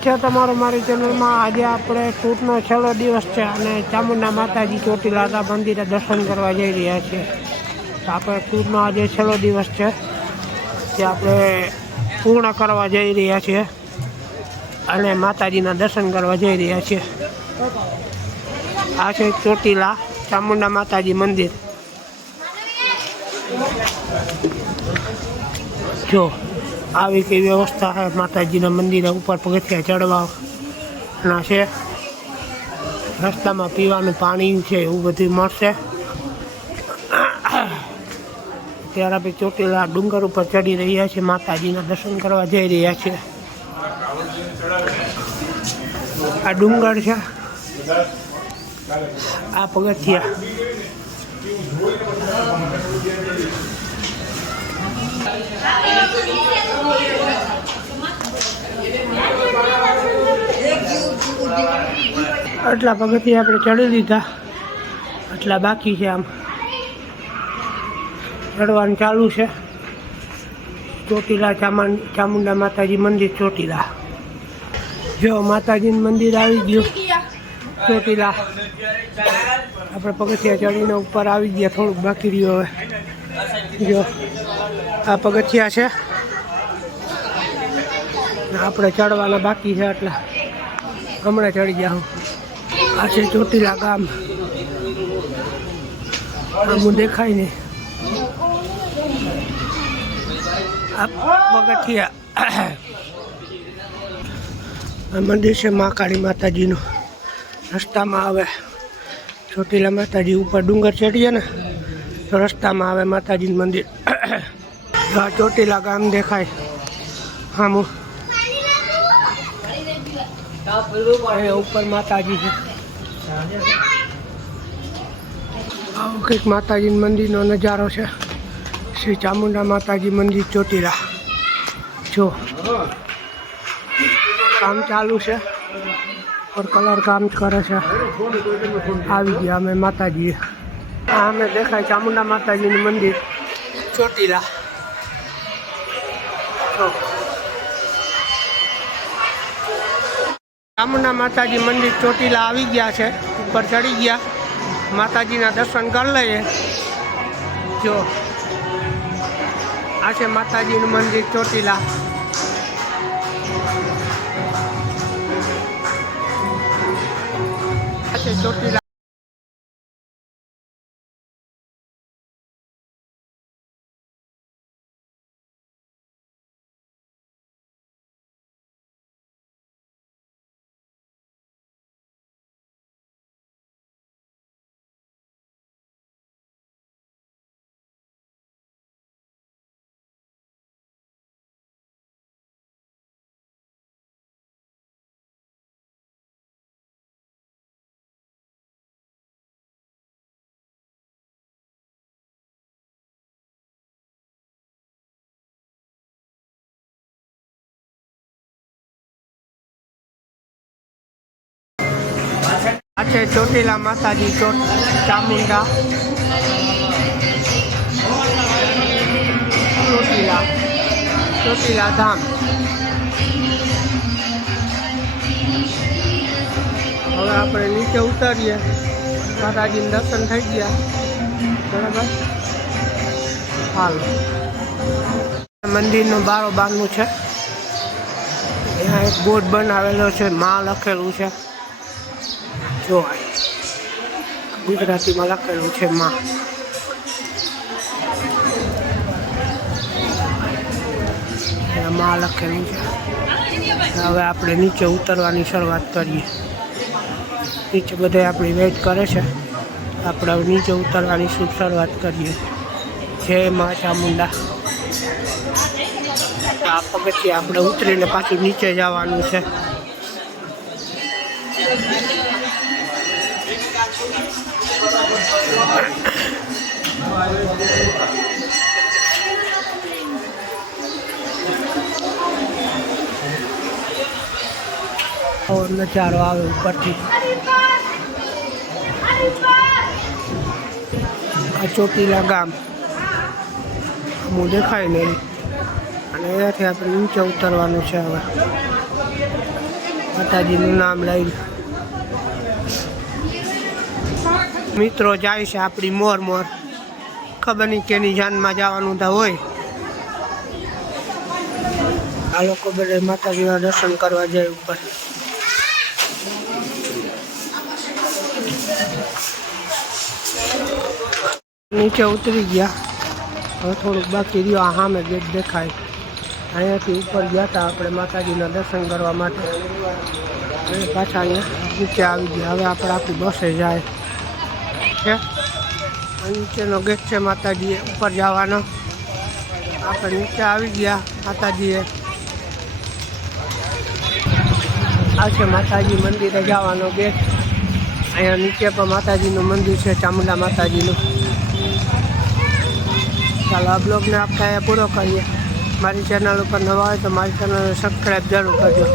છે તમારો મારી ચેનલમાં આજે આપણે છૂટનો છેલ્લો દિવસ છે અને ચામુંડા માતાજી ચોટીલા મંદિરે દર્શન કરવા જઈ રહ્યા છીએ. તો આપણે છૂટનો આજે છેલ્લો દિવસ છે જે આપણે પૂર્ણ કરવા જઈ રહ્યા છીએ અને માતાજીના દર્શન કરવા જઈ રહ્યા છીએ. આ છે ચોટીલા ચામુંડા માતાજી મંદિર. જો, આવી કઈ વ્યવસ્થા છે? માતાજીના મંદિરે ઉપર પગથિયા ચડવાના છે. રસ્તામાં પીવાનું પાણી છે, એવું બધું મળશે. ત્યારે આપણે ચોટીલા ડુંગર ઉપર ચડી રહ્યા છીએ માતાજીના દર્શન કરવા જઈ રહ્યા છીએ આ ડુંગર છે. આ પગથિયા. આટલા પગથી આપણે ચડી લીધા. આટલા બાકી છે આમ. ચડવાનું ચાલુ છે. ચોટીલા ચામું ચામુંડા માતાજી મંદિર ચોટીલા. જો માતાજીનું મંદિર આવી ગયું. ચોટીલા. આપણે પગથિયા ચડીને ઉપર આવી ગયા થોડુંક બાકી રહ્યું હવે. જો, આ પગથિયા છે. આપણે ચડવાના બાકી છે એટલા હમણાં ચડી જાઉં આ છે ચોટીલા ગામ. આમ દેખાય નહીં. આ પગથિયા. આ મંદિર છે મહાકાળી માતાજીનું. રસ્તામાં આવે. ચોટીલા માતાજી ઉપર ડુંગર ચડીએ ને, તો રસ્તામાં આવે માતાજીનું મંદિર. ચોટીલા ગામ દેખાય. એ ઉપર માતાજી છે. આવું કંઈક માતાજી મંદિરનો નજારો છે. શ્રી ચામુંડા માતાજી મંદિર ચોટીલા. જો. કામ ચાલુ છે. और કલર કામ કરે છે આવી ગયા અમે માતાજીએ આ અમે દેખાય ચામુંડા માતાજીનું મંદિર ચોટીલા. ચામુંડા માતાજી મંદિર ચોટીલા આવી ગયા છે ઉપર ચડી ગયા માતાજીના દર્શન કરી લઈએ જો આ છે માતાજીનું મંદિર ચોટીલા આ છે આ છે ચોટીલા માતાજી, ચોટ, ચામુંડા. ચોટીલા ચોટીલા ધામ. હવે આપણે નીચે ઉતરીએ. માતાજીને દર્શન થઈ ગયા. બરાબર? હાલ. મંદિરનું બારો બારનું છે. અહીંયા એક બોર્ડ બનાવેલો છે, માં લખેલું છે. જો ગુજરાતીમાં લખેલું છે માં. માં લખેલું છે. હવે આપણે નીચે ઉતરવાની શરૂઆત કરીએ. નીચે બધે આપણી વેઇટ કરે છે. આપણે હવે નીચે ઉતરવાની શું શરૂઆત કરીએ. જય મા ચામુંડા આ પગથિયે આપણે ઉતરીને પાછું નીચે જવાનું છે. નજારો આવે ઉપરથી. આ ચોટીલા ગામ. હું દેખાય નહીં. અને અહીંયાથી આપણે નીચે ઉતરવાનું છે હવે. માતાજીનું નામ લઈ મિત્રો, જાય છે આપણી મોર મોર. ખબર નહીં કેની જાનમાં જવાનું તો હોય. આ લોકો બધા માતાજીના દર્શન કરવા જાય ઉપર. નીચે ઉતરી ગયા. હવે થોડુંક બાકી રહ્યો. આ સામે ગેટ દેખાય. અહીંયાથી ઉપર ગયા હતા આપણે માતાજીના દર્શન કરવા માટે. પાછા અહીંયા નીચે આવી ગયા. હવે આપણે આપણી બસે જાય. છે. નીચેનો ગેટ છે માતાજીએ ઉપર જવાનો. આપણે નીચે આવી ગયા માતાજીએ. આ છે માતાજી મંદિરે જવાનો ગેટ. અહીંયા નીચે પણ માતાજીનું મંદિર છે, ચામુંડા માતાજીનું. ચાલો આ બ્લોગને આપણે અહીંયા પૂરો કરીએ. મારી ચેનલ ઉપર નવા હોય તો મારી ચેનલને સબસ્ક્રાઈબ જરૂર કરજો.